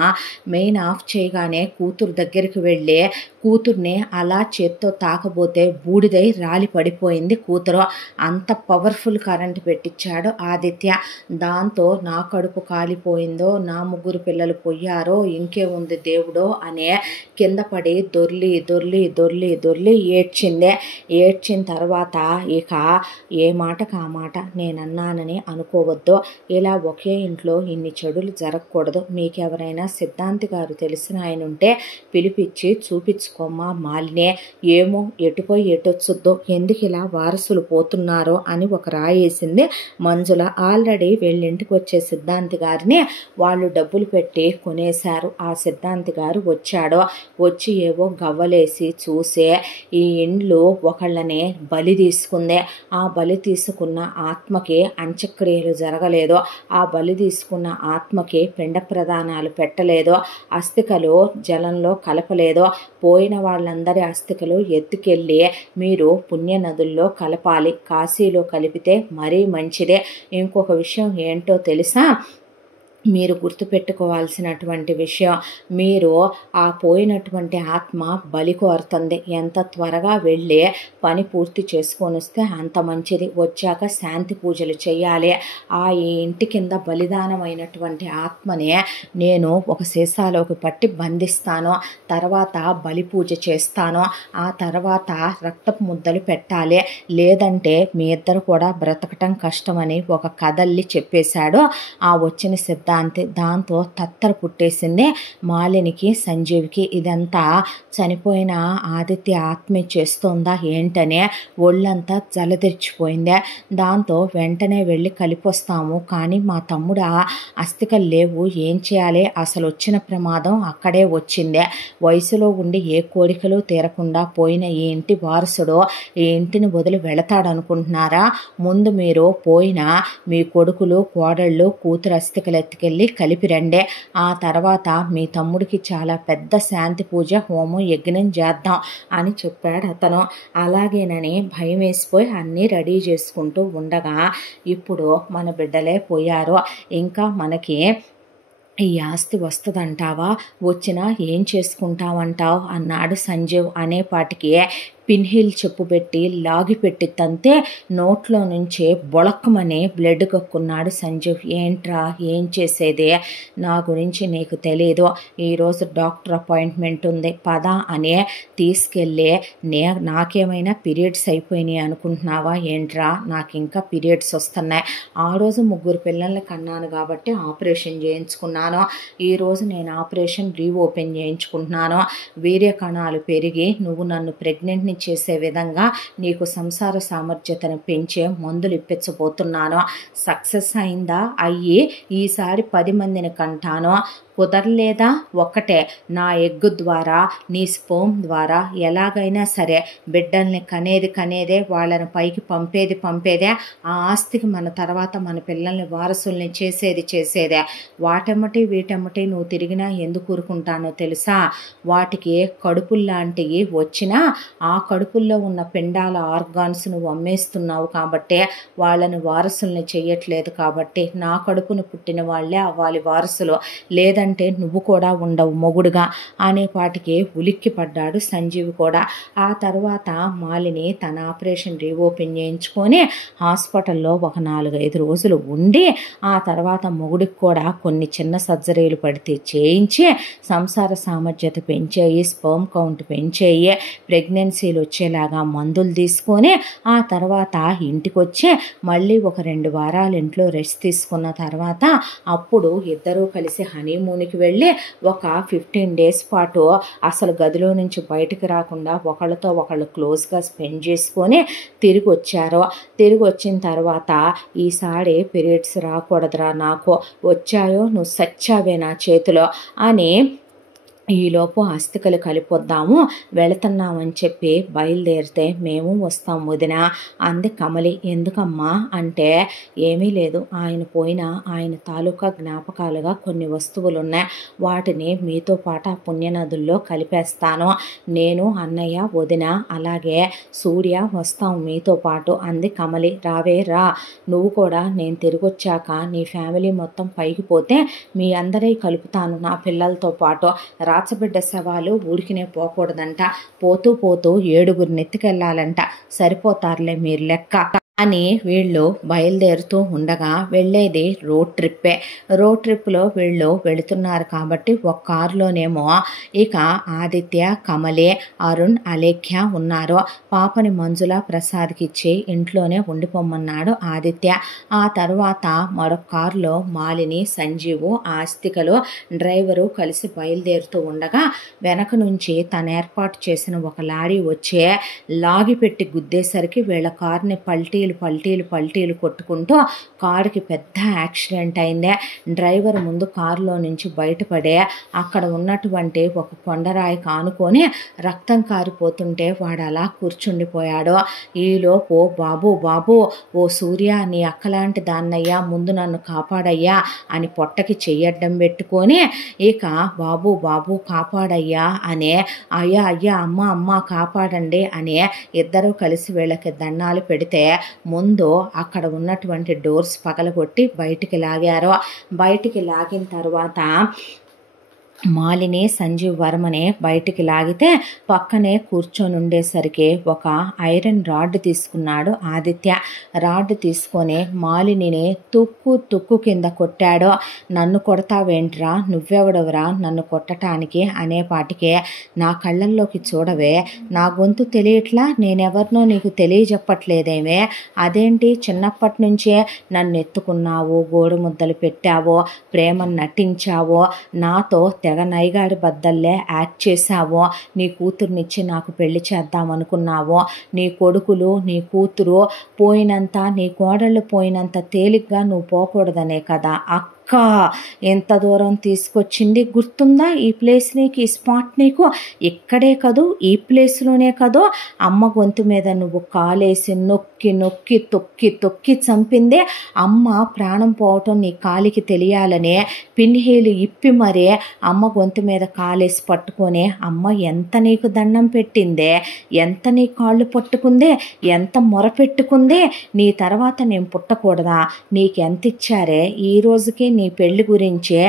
మెయిన్ ఆఫ్ చేయగానే కూతురు దగ్గరికి వెళ్ళి కూతుర్ని అలా చేత్తో తాకబోతే బూడిదై రాలి పడిపోయింది కూతురు. అంత పవర్ఫుల్ కరెంట్ పెట్టించాడు ఆదిత్య. దాంతో నా కడుపు కాలిపోయిందో, నా 3 పిల్లలు పోయారో, ఇంకే ఉంది దేవుడో అనే కింద పడి దొర్లి ఏడ్చింది. ఏడ్చిన తర్వాత ఇక ఏ మాటకు ఆ మాట నేనన్నానని అనుకోవద్దు. ఇలా ఒకే ఇంట్లో ఇన్ని చెడులు జరగకూడదు. మీకెవరైనా సిద్ధాంతి గారు తెలిసిన ఆయన ఉంటే పిలిపించి చూపించుకోమ్మా మాలినే. ఏమో ఎటుపోయి ఎటొచ్చుద్దో, ఎందుకు ఇలా వారసులు పోతున్నారో అని ఒక రాయేసింది మంజుల. ఆల్రెడీ వీళ్ళింటికి వచ్చే సిద్ధాంతి గారిని వాళ్ళు డబ్బులు పెట్టి కొనేశారు. ఆ సిద్ధాంతి గారు వచ్చాడు. వచ్చి ఏవో గవ్వలేసి చూసే ఈ ఇండ్లు ఒకళ్ళని బలి తీసుకుంది. ఆ బలి తీసుకున్న ఆత్మకి అంత్యక్రియలు జరగలేదు. ఆ బలి తీసుకున్న ఆత్మకి పిండ ప్రదానాలు పెట్టలేదు. అస్థికలు జలంలో కలపలేదు. పోయిన వాళ్ళందరి అస్థికలు ఎత్తుకెళ్ళి మీరు పుణ్య నదుల్లో కలపాలి. కాశీలో కలిపితే మరీ మంచిదే. ఇంకొక విషయం ఏంటో తెలుసా, మీరు గుర్తుపెట్టుకోవాల్సినటువంటి విషయం, మీరు ఆ పోయినటువంటి ఆత్మ బలి కోరుతుంది. ఎంత త్వరగా వెళ్ళి పని పూర్తి చేసుకొని వస్తే అంత మంచిది. వచ్చాక శాంతి పూజలు చేయాలి. ఆ ఇంటి కింద బలిదానమైనటువంటి ఆత్మని నేను ఒక సీసాలోకి పట్టి బంధిస్తాను. తర్వాత బలి పూజ చేస్తాను. ఆ తర్వాత రక్తపు ముద్దలు పెట్టాలి. లేదంటే మీ ఇద్దరు కూడా బ్రతకటం కష్టమని ఒక కథల్లి చెప్పేశాడు. ఆ వచ్చిన సిద్ధ దాంతో తత్తర పుట్టేసింది మాలినికి, సంజీవ్కి. ఇదంతా చనిపోయిన ఆదిత్య ఆత్మే చేస్తోందా ఏంటనే ఒళ్ళంతా జలదెరిచిపోయింది. దాంతో వెంటనే వెళ్ళి కలిపొస్తాము, కానీ మా తమ్ముడు అస్థికలు లేవు, ఏం చేయాలి? అసలు వచ్చిన ప్రమాదం అక్కడే వచ్చింది. వయసులో ఉండి ఏ కోరికలు తీరకుండా పోయిన ఈ ఇంటి వారసుడు ఈ ఇంటిని వదిలి వెళతాడనుకుంటున్నారా? ముందు మీరు పోయిన మీ కొడుకులు, కోడళ్ళు, కూతురు అస్థికలు ఎత్తుకెళ్ళి కలిపి రండి. ఆ తర్వాత మీ తమ్ముడికి చాలా పెద్ద శాంతి పూజ, హోమం, యజ్ఞం చేద్దాం అని చెప్పాడు అతను. అలాగేనని భయం వేసిపోయి అన్నీ రెడీ చేసుకుంటూ ఉండగా ఇప్పుడు మన బిడ్డలే పోయారు, ఇంకా మనకి ఈ ఆస్తి వస్తుందంటావా? వచ్చినా ఏం చేసుకుంటావంటావు అన్నాడు సంజీవ్. అనేపాటికి పిన్హిల్ చెప్పు పెట్టి లాగిపెట్టి తంతే నోట్లో నుంచి బొళక్కమని బ్లడ్ కక్కున్నాడు సంజీవ్. ఏంట్రా ఏం చేసేది? నా గురించి నీకు తెలీదు, ఈరోజు డాక్టర్ అపాయింట్మెంట్ ఉంది పద అని తీసుకెళ్ళి నాకేమైనా పీరియడ్స్ అయిపోయినాయి అనుకుంటున్నావా ఏంట్రా? నాకు ఇంకా పీరియడ్స్ వస్తున్నాయి. ఆ రోజు 3 పిల్లల్ని కన్నాను కాబట్టి ఆపరేషన్ చేయించుకున్నాను. ఈరోజు నేను ఆపరేషన్ రీఓపెన్ చేయించుకుంటున్నాను. వీర్య కణాలు పెరిగి నువ్వు నన్ను ప్రెగ్నెంట్ని చేసే విధంగా నీకు సంసార సామర్థ్యతను పెంచే మందులు ఇప్పించబోతున్నాను. సక్సెస్ అయిందా? అయ్యి ఈసారి 10 మందిని కంటాను. కుదరలేదా? ఒక్కటే, నా ఎగ్గు ద్వారా, నీ స్పోమ్ ద్వారా ఎలాగైనా సరే బిడ్డల్ని కనేదే, వాళ్ళని పైకి పంపేదే. ఆ ఆస్తికి మన తర్వాత మన పిల్లల్ని వారసుల్ని చేసేదే. వాటెమ్మటి వీటెమ్మటి నువ్వు తిరిగినా ఎందుకు ఊరుకుంటానో తెలుసా? వాటికి కడుపుల్లాంటివి వచ్చినా ఆ కడుపుల్లో ఉన్న పిండాల ఆర్గాన్స్ నువ్వు అమ్మేస్తున్నావు కాబట్టి వాళ్ళని వారసుల్ని చెయ్యట్లేదు. కాబట్టి నా కడుపును పుట్టిన వాళ్ళే అవ్వాలి వారసులు, లేదంటే నువ్వు కూడా ఉండవు మొగుడుగా అనేపాటికి ఉలిక్కి పడ్డాడు సంజీవ్ కూడా. ఆ తర్వాత మాలిని తన ఆపరేషన్ రీఓపెన్ చేయించుకొని హాస్పిటల్లో ఒక 4-5 రోజులు ఉండి ఆ తర్వాత మొగుడికి కూడా కొన్ని చిన్న సర్జరీలు పడితే చేయించి సంసార సామర్థ్యత పెంచేయి, స్పర్మ్ కౌంట్ పెంచేయి, ప్రెగ్నెన్సీలు వచ్చేలాగా మందులు తీసుకొని ఆ తర్వాత ఇంటికి వచ్చి మళ్ళీ ఒక 2 వారాలు ఇంట్లో రెస్ట్ తీసుకున్న తర్వాత అప్పుడు ఇద్దరూ కలిసి హనీమూన్కి వెళ్ళి ఒక 15 డేస్ పాటు అసలు గదిలో నుంచి బయటకు రాకుండా ఒకళ్ళతో ఒకళ్ళు క్లోజ్గా స్పెండ్ చేసుకొని తిరిగి వచ్చారు. తిరిగి వచ్చిన తర్వాత ఈసారి పీరియడ్స్ రాకూడదురా, నాకు వచ్చాయో నువ్వు సచ్చావే నా చేతిలో అని ఈలోపు అస్థికలు కలిపొద్దాము వెళుతున్నామని చెప్పి బయలుదేరితే మేము వస్తాం వదిన అంది కమలి. ఎందుకమ్మా అంటే ఏమీ లేదు, ఆయన పోయిన ఆయన తాలూకా జ్ఞాపకాలుగా కొన్ని వస్తువులు ఉన్నాయి, వాటిని మీతో పాటు ఆ పుణ్యనదుల్లో కలిపేస్తాను. నేను, అన్నయ్య, వదిన అలాగే సూర్య వస్తాం మీతో పాటు అంది కమలి. రావే రా, నువ్వు కూడా నేను తిరిగి వచ్చాక నీ ఫ్యామిలీ మొత్తం పైకి పోతే మీ అందరి కలుపుతాను నా పిల్లలతో పాటు. రాచబిడ్డ శవాలు ఊరికినే పోకూడదంట, పోతూ 7 నెత్తికెళ్ళాలంట, సరిపోతారులే మీరు లెక్క అని వీళ్ళు బయలుదేరుతూ ఉండగా వెళ్ళేది రోడ్ ట్రిప్పే. రోడ్ ట్రిప్లో వీళ్ళు వెళుతున్నారు కాబట్టి ఒక కారులోనేమో ఇక ఆదిత్య, కమలి, అరుణ్, అలేఖ్య ఉన్నారు. పాపని మంజుల ప్రసాద్కి ఇచ్చి ఇంట్లోనే ఉండిపోమన్నాడు ఆదిత్య. ఆ తర్వాత మరొక కారులో మాలిని, సంజీవు, ఆస్తికలు, డ్రైవరు కలిసి బయలుదేరుతూ ఉండగా వెనక నుంచి తను ఏర్పాటు చేసిన ఒక లారీ వచ్చే లాగిపెట్టి గుద్దేసరికి వీళ్ళ కారుని పల్టీలు కొట్టుకుంటూ కారుకి పెద్ద యాక్సిడెంట్ అయింది. డ్రైవర్ ముందు కారులో నుంచి బయటపడే అక్కడ ఉన్నటువంటి ఒక కొండరాయి కానుకొని రక్తం కారిపోతుంటే వాడు అలా కూర్చుండిపోయాడు. ఈలోపు బాబు ఓ సూర్య, నీ అక్కలాంటి దాన్నయ్యా, ముందు నన్ను కాపాడయ్యా అని పొట్టకి చెయ్యడ్డం పెట్టుకొని ఇక బాబు కాపాడయ్యా అనే అయ్యా అమ్మ కాపాడండి అని ఇద్దరూ కలిసి వీళ్ళకి దండాలు పెడితే ముందు అక్కడ ఉన్నటువంటి డోర్స్ పగలగొట్టి బయటికి లాగారు. బయటికి లాగిన తర్వాత మాలిని సంజీవ్ వర్మని బయటికి లాగితే పక్కనే కూర్చొని ఉండేసరికి ఒక ఐరన్ రాడ్ తీసుకున్నాడు ఆదిత్య. రాడ్ తీసుకొని మాలినిని తుక్కు కింద కొట్టాడు. నన్ను కొడతావేంట్రా, నువ్వెవడవరా నన్ను కొట్టడానికి అనేపాటికే, నా కళ్ళల్లోకి చూడవే, నా గొంతు తెలియట్లా, నేనెవరినో నీకు తెలియజెప్పట్లేదేమే, అదేంటి చిన్నప్పటి నుంచే నన్ను ఎత్తుకున్నావు, గోడు ముద్దలు పెట్టావో, ప్రేమను నటించావో, నాతో తెగ నైగాడి బద్దల్లే యాక్ట్ చేశావో, నీ కూతుర్నిచ్చి నాకు పెళ్లి చేద్దామనుకున్నావో, నీ కొడుకులు నీ కూతురు పోయినంత, నీ కోడళ్ళు పోయినంత తేలిగ్గా నువ్వు పోకూడదనే కదా అక్క ఎంత దూరం తీసుకొచ్చింది, గుర్తుందా ఈ ప్లేస్ నీకు, ఈ స్పాట్ నీకు ఇక్కడే కదూ, ఈ ప్లేస్లోనే కదూ అమ్మ గొంతు మీద నువ్వు కాలేసి నొక్కి నొక్కి తొక్కి తొక్కి చంపిందే, అమ్మ ప్రాణం పోవటం నీ కాలికి తెలియాలనే పిన్హీలు ఇప్పి మరే అమ్మ గొంతు మీద కాలేసి పట్టుకొని అమ్మ ఎంత నీకు దండం పెట్టిందే, ఎంత నీ కాళ్ళు పట్టుకుందే, ఎంత మొర పెట్టుకుందే, నీ తర్వాత నేను పుట్టకూడదా, నీకెంత ఇచ్చారే, ఈ రోజుకి నీ పెళ్లి గురించే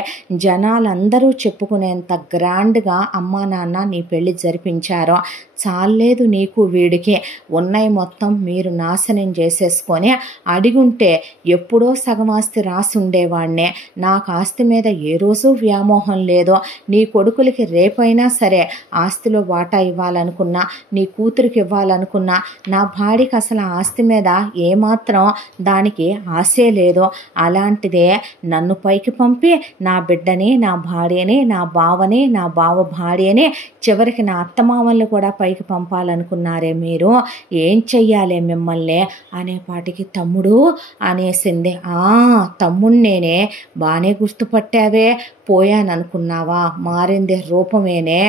జనాలందరూ చెప్పుకునేంత గ్రాండ్గా అమ్మా నాన్న నీ పెళ్లి జరిపించారో, చాలేదు నీకు వీడికి, ఉన్నాయి మొత్తం మీరు నాశనం చేసేసుకొని, అడిగుంటే ఎప్పుడో సగం ఆస్తి రాసి ఉండేవాడినే, నాకు ఆస్తి మీద ఏ రోజు వ్యామోహం లేదో, నీ కొడుకులకి రేపైనా సరే ఆస్తిలో వాటా ఇవ్వాలనుకున్నా, నీ కూతురికి ఇవ్వాలనుకున్నా, నా భార్యకి అసలు ఆస్తి మీద ఏమాత్రం దానికి ఆశే లేదో, అలాంటిదే నన్ను పైకి పంపి నా బిడ్డని, నా భార్యని, నా బావని, నా బావ భార్యని, చివరికి నా అత్తమామల్ని కూడా పైకి పంపాలనుకున్నారే మీరు, ఏం చెయ్యాలి మిమ్మల్ని అనేపాటికి తమ్ముడు అనేసింది. తమ్ముడు నేనే, బాగానే గుర్తుపట్టావే, పోయాననుకున్నావా, మారింది రూపమేనే,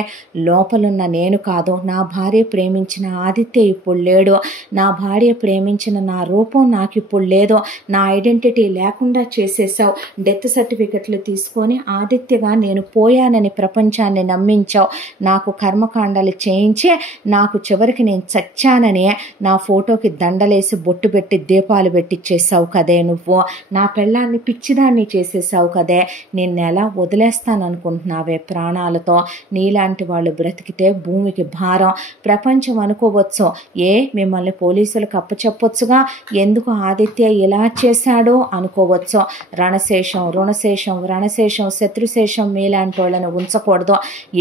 లోపలున్న నేను కాదు, నా భార్య ప్రేమించిన ఆదిత్య ఇప్పుడు లేడు, నా భార్య ప్రేమించిన నా రూపం నాకు ఇప్పుడు లేదు, నా ఐడెంటిటీ లేకుండా చేసేసావు, డెత్ సర్టిఫికెట్లు తీసుకొని ఆదిత్యగా నేను పోయానని ప్రపంచాన్ని నమ్మించావు, నాకు కర్మకాండాలు చేయించి నాకు చివరికి నేను చచ్చానని నా ఫోటోకి దండలేసి బొట్టు పెట్టి దీపాలు పెట్టిచ్చేసావు కదే, నువ్వు నా పెళ్ళాన్ని పిచ్చిదాన్ని చేసేసావు కదే, నిన్నెలా వదిలేస్తాననుకుంటున్నావే ప్రాణాలతో, నీలాంటి వాళ్ళు బ్రతికితే భూమికి భారం, ప్రపంచం అనుకోవచ్చు, మిమ్మల్ని పోలీసులకు అప్పచెప్పొచ్చుగా, ఎందుకు ఆదిత్య ఇలా చేశాడో అనుకోవచ్చు, రణశేషం రుణశేషం రణశేషం శత్రుశేషం మీలాంటి వాళ్ళని ఉంచకూడదు,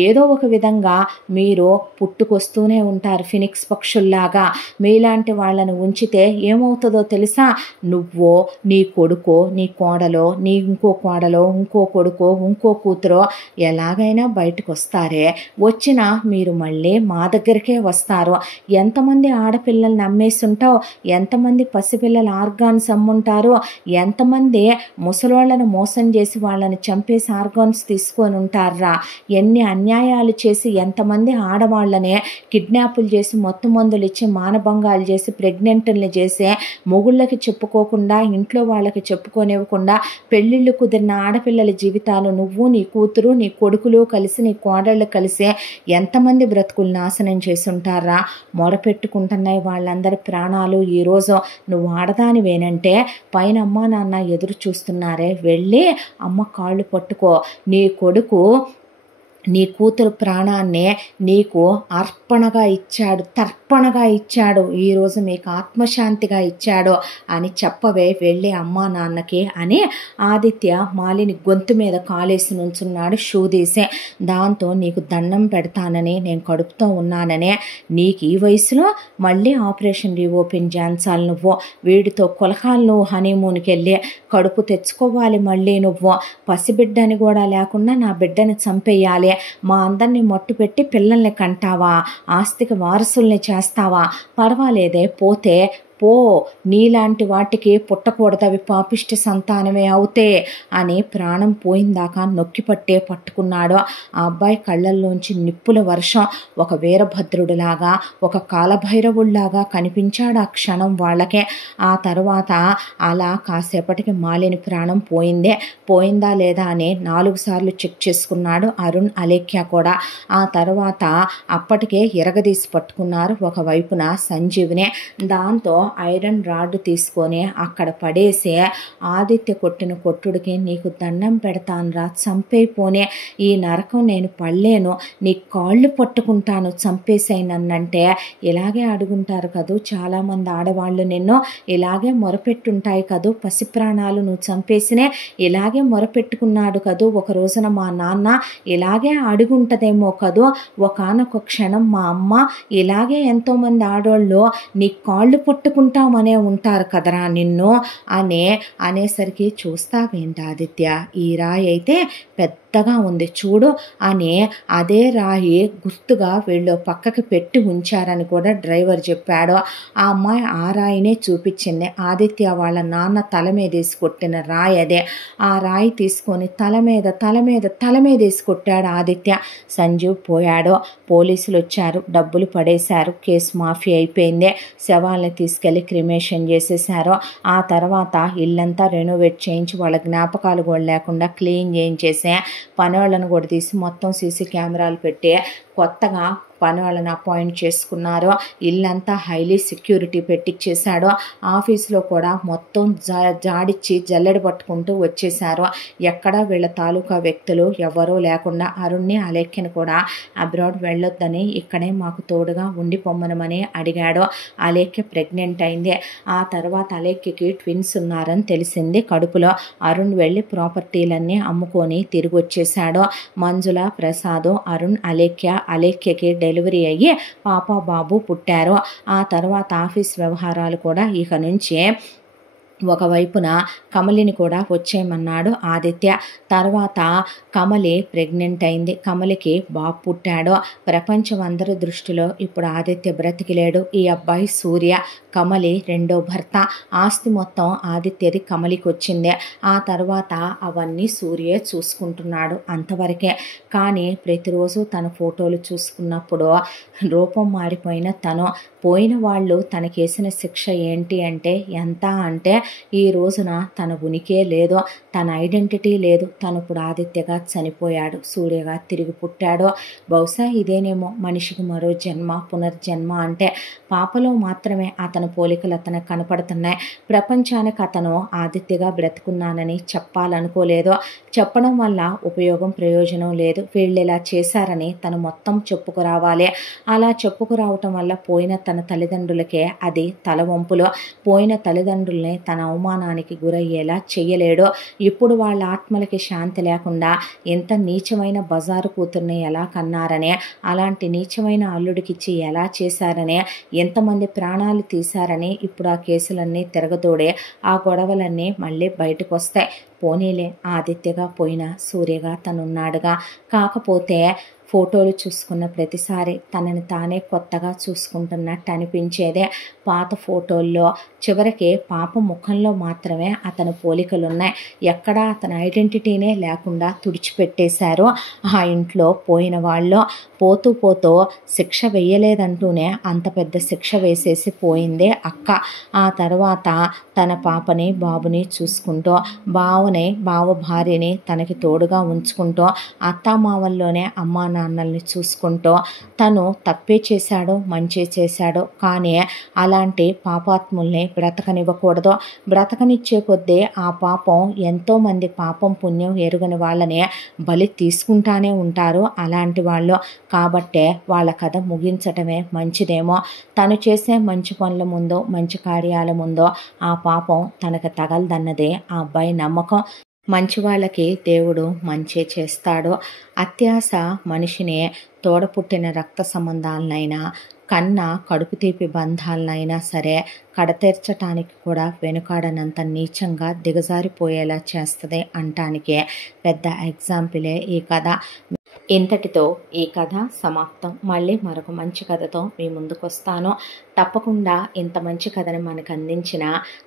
ఏదో ఒక విధంగా మీరు పుట్టుకొస్తూనే ఉంటారు ఫినిక్స్ పక్షుల్లాగా, మీలాంటి వాళ్ళని ఉంచితే ఏమవుతుందో తెలుసా, నువ్వో నీ కొడుకో నీ కోడలో, నీ ఇంకో కోడలో ఇంకో కొడుకో ఇంకో కూతురో ఎలాగైనా బయటకు వస్తారే, వచ్చినా మీరు మళ్ళీ మా దగ్గరికే వస్తారు, ఎంతమంది ఆడపిల్లల్ని అమ్మేస్తుంటావు, ఎంతమంది పసిపిల్లల ఆర్గాన్స్ అమ్ముంటారు, ఎంతమంది ముసలోళ్ళను మోసం చేసి వాళ్ళని చంపేసి ఆర్గాన్స్ తీసుకొని ఉంటారా, ఎన్ని అన్యాయాలు చేసి ఎంతమంది ఆడవాళ్ళనే కిడ్నాపులు చేసి మొత్తం మందులు ఇచ్చి మానభంగాలు చేసి ప్రెగ్నెంట్ని చేసి మొగుళ్ళకి చెప్పుకోకుండా ఇంట్లో వాళ్ళకి చెప్పుకోనివ్వకుండా పెళ్ళిళ్ళు కుదిరిన ఆడపిల్లల జీవితాలు నువ్వు నీ కూతురు నీ కొడుకులు కలిసి నీ కోడళ్ళు కలిసి ఎంతమంది బ్రతుకులు నాశనం చేసి ఉంటారా, మొరపెట్టుకుంటున్నాయి వాళ్ళందరి ప్రాణాలు, ఈరోజు నువ్వు ఆడదానివేనంటే పైన అమ్మా నాన్న ఎదురు చూస్తున్నారే, వెళ్ళి అమ్మ కాళ్ళు పట్టుకో, నీ కొడుకు నీ కూతురు ప్రాణాన్నే నీకు అర్పణగా ఇచ్చాడు, తర్పణగా ఇచ్చాడు, ఈరోజు మీకు ఆత్మశాంతిగా ఇచ్చాడు అని చెప్పవే వెళ్ళి అమ్మా నాన్నకి అని ఆదిత్య మాలిని గొంతు మీద కాలేసి నుంచున్నాడు షూ తీసే. దాంతో నీకు దండం పెడతానని, నేను కడుపుతో ఉన్నాననే, నీకు ఈ వయసులో మళ్ళీ ఆపరేషన్ రీఓపెన్ చేయించాలి, నువ్వు వీడితో కొలహాలు, నువ్వు హనీమూన్కి వెళ్ళి కడుపు తెచ్చుకోవాలి, మళ్ళీ నువ్వు పసిబిడ్డని కూడా లేకుండా నా బిడ్డని చంపేయాలి, మా అందరినీ మట్టు పెట్టి పిల్లల్ని కంటావా, ఆస్తికి వారసుల్ని చేస్తావా, పర్వాలేదే పోతే పో, నీలాంటి వాటికి పుట్టకూడదవి పాపిష్టి సంతానమే అవుతే అని ప్రాణం పోయిందాకా నొక్కి పట్టుకున్నాడు. ఆ అబ్బాయి కళ్ళల్లోంచి నిప్పుల వర్షం, ఒక వీరభద్రుడిలాగా ఒక కాలభైరవుడిలాగా కనిపించాడు ఆ క్షణం వాళ్ళకే. ఆ తర్వాత అలా కాసేపటికి మాలిని ప్రాణం పోయిందా లేదా అని 4 సార్లు చెక్ చేసుకున్నాడు అరుణ్ అలేఖ్య కూడా. ఆ తర్వాత అప్పటికే ఇరగదీసి పట్టుకున్నారు ఒకవైపున సంజీవిని. దాంతో ఐరన్ రాడ్ తీసుకొని అక్కడ పడేసి ఆదిత్య కొట్టిన కొట్టుడికి నీకు దండం పెడతానురా, చంపేపోనే, ఈ నరకం నేను పడలేను, నీ కాళ్ళు పట్టుకుంటాను, చంపేసాయినంటే ఇలాగే అడుగుంటారు కదూ చాలామంది ఆడవాళ్ళు, నిన్ను ఇలాగే మొరపెట్టుంటాయి కదూ, పసి ప్రాణాలు నువ్వు చంపేసినే ఇలాగే మొరపెట్టుకున్నాడు కదూ, ఒక రోజున మా నాన్న ఇలాగే అడుగుంటదేమో కదూ, ఒకానొక క్షణం మా అమ్మ ఇలాగే ఎంతోమంది ఆడవాళ్ళు నీ కాళ్ళు పట్టుకుంటామనే ఉంటారు కదరా నిన్ను అనేసరికి చూస్తావేంటి ఆదిత్య, ఈ రాయి అయితే పెద్దగా ఉంది చూడు అని అదే రాయి గుర్తుగా వీళ్ళు పక్కకి పెట్టి ఉంచారని కూడా డ్రైవర్ చెప్పాడు. ఆ అమ్మాయి ఆ రాయినే చూపించింది. ఆదిత్య వాళ్ళ నాన్న తల మీద వేసి కొట్టిన రాయి అదే. ఆ రాయి తీసుకొని తల మీద వేసి కొట్టాడు ఆదిత్య. సంజీవ్ పోయాడు. పోలీసులు వచ్చారు, డబ్బులు పడేశారు, కేసు మాఫీ అయిపోయింది. శవాల్ని తీసుకెళ్లి క్రిమేషన్ చేసేశారు. ఆ తర్వాత ఇల్లంతా రెనోవేట్ చేయించి వాళ్ళ జ్ఞాపకాలు కూడా లేకుండా క్లీన్ చేయించేసే పనివాళ్ళను కూడా తీసి మొత్తం సీసీ కెమెరాలు పెట్టి కొత్తగా పని వాళ్ళని అపాయింట్ చేసుకున్నారు. ఇల్లంతా హైలీ సెక్యూరిటీ పెట్టించేశాడు. ఆఫీసులో కూడా మొత్తం జాడిచ్చి జల్లెడ పట్టుకుంటూ వచ్చేశారు. ఎక్కడా వీళ్ళ తాలూకా వ్యక్తులు ఎవరూ లేకుండా అరుణ్ని అలేఖ్యను కూడా అబ్రాడ్ వెళ్ళొద్దని ఇక్కడే మాకు తోడుగా ఉండి పొమ్మనమని అడిగాడు. అలేఖ్య ప్రెగ్నెంట్ అయింది. ఆ తర్వాత అలేఖ్యకి ట్విన్స్ ఉన్నారని తెలిసింది కడుపులో. అరుణ్ వెళ్ళి ప్రాపర్టీలన్నీ అమ్ముకొని తిరిగి వచ్చేశాడు. మంజుల, ప్రసాద్, అరుణ్, అలేఖ్యకి డెలివరీ అయ్యి పాప బాబు పుట్టారు. ఆ తర్వాత ఆఫీస్ వ్యవహారాలు కూడా ఇక నుంచి ఒకవైపున కమలిని కూడా వచ్చేయమన్నాడు ఆదిత్య. తర్వాత కమలి ప్రెగ్నెంట్ అయింది. కమలికి బాబు పుట్టాడు. ప్రపంచం అందరి దృష్టిలో ఇప్పుడు ఆదిత్య బ్రతికిలేడు. ఈ అబ్బాయి సూర్య, కమలి రెండో భర్త. ఆస్తి మొత్తం ఆదిత్యది కమలికి వచ్చింది. ఆ తర్వాత అవన్నీ సూర్యే చూసుకుంటున్నాడు అంతవరకే. కానీ ప్రతిరోజు తన ఫోటోలు చూసుకున్నప్పుడు రూపం మారిపోయిన తను, పోయిన వాళ్ళు తనకేసిన శిక్ష ఏంటి అంటే ఎంత అంటే ఈ రోజున తన ఉనికే లేదు, తన ఐడెంటిటీ లేదు. తను ఇప్పుడు ఆదిత్యగా చనిపోయాడు, సూర్యగా తిరిగి పుట్టాడు. బహుశా ఇదేనేమో మనిషికి మరో జన్మ, పునర్జన్మ అంటే. పాపలో మాత్రమే అతని పోలికలు అతనికి కనపడుతున్నాయి. ప్రపంచానికి అతను ఆదిత్యగా బ్రతుకున్నానని చెప్పాలనుకోలేదు. చెప్పడం వల్ల ఉపయోగం ప్రయోజనం లేదు. వీళ్ళు ఇలా చేశారని తను మొత్తం చెప్పుకురావాలి. అలా చెప్పుకురావటం వల్ల పోయిన తన తల్లిదండ్రులకే అది తలవంపులో. పోయిన తల్లిదండ్రుల్ని తన అవమానానికి గురయ్యేలా చెయ్యలేడు. ఇప్పుడు వాళ్ళ ఆత్మలకి శాంతి లేకుండా ఎంత నీచమైన బజారు కూతుర్ని ఎలా కన్నారనే, అలాంటి నీచమైన అల్లుడికిచ్చి ఎలా చేశారనే, ఎంతమంది ప్రాణాలు తీశారని ఇప్పుడు ఆ కేసులన్నీ తిరగతోడే ఆ గొడవలన్నీ మళ్ళీ బయటకు వస్తాయి. పోనీలే, ఆదిత్యగా పోయిన సూర్యగా తనున్నాడుగా. కాకపోతే ఫోటోలు చూసుకున్న ప్రతిసారి తనని తానే కొత్తగా చూసుకుంటున్నట్టు అనిపించేదే. పాత ఫోటోల్లో చివరికి పాప ముఖంలో మాత్రమే అతని పోలికలున్నాయి. ఎక్కడా అతని ఐడెంటిటీనే లేకుండా తుడిచిపెట్టేశారు ఆ ఇంట్లో పోయిన వాళ్ళు. పోతూ శిక్ష వెయ్యలేదంటూనే అంత పెద్ద శిక్ష వేసేసి పోయిందే అక్క. ఆ తర్వాత తన పాపని బాబుని చూసుకుంటూ, బావ భార్యని తనకి తోడుగా ఉంచుకుంటూ, అత్తామావల్లోనే అమ్మా నాన్నల్ని చూసుకుంటూ, తను తప్పే చేశాడో మంచి చేశాడో కానీ అలాంటి పాపాత్ముల్ని బ్రతకనివ్వకూడదు. బ్రతకనిచ్చే కొద్దీ ఆ పాపం ఎంతోమంది పాపం పుణ్యం ఎరుగని వాళ్ళని బలి తీసుకుంటానే ఉంటారు అలాంటి వాళ్ళు. కాబట్టే వాళ్ళ కథ ముగించటమే మంచిదేమో. తను చేసే మంచి పనుల ముందో, మంచి కార్యాల ముందో ఆ పాపం తనకు తగలదన్నదే ఆ అబ్బాయి నమ్మకం. మంచి వాళ్ళకి దేవుడు మంచే చేస్తాడు. అత్యాశ మనిషిని తోడపుట్టిన రక్త సంబంధాలనైనా, కన్న కడుపు తీపి బంధాలనైనా సరే కడతీర్చటానికి కూడా వెనుకాడనంత నీచంగా దిగజారిపోయేలా చేస్తుంది అంటానికే పెద్ద ఎగ్జాంపులే ఈ కథ. ఇంతటితో ఈ కథ సమాప్తం. మళ్ళీ మరొక మంచి కథతో మీ ముందుకు వస్తాను. తప్పకుండా ఇంత మంచి కథను మనకు అందించిన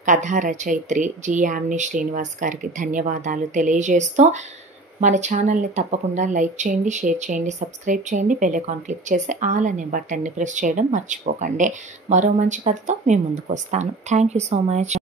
కథా రచయిత్రి జి. యామిని శ్రీనివాస్ గారికి ధన్యవాదాలు తెలియజేస్తూ, మన ఛానల్ని తప్పకుండా లైక్ చేయండి, షేర్ చేయండి, సబ్స్క్రైబ్ చేయండి, బెల్ ఐకాన్ క్లిక్ చేసి ఆల్ అనే బటన్ని ప్రెస్ చేయడం మర్చిపోకండి. మరో మంచి కథతో మీ ముందుకు వస్తాను. Thank you so much.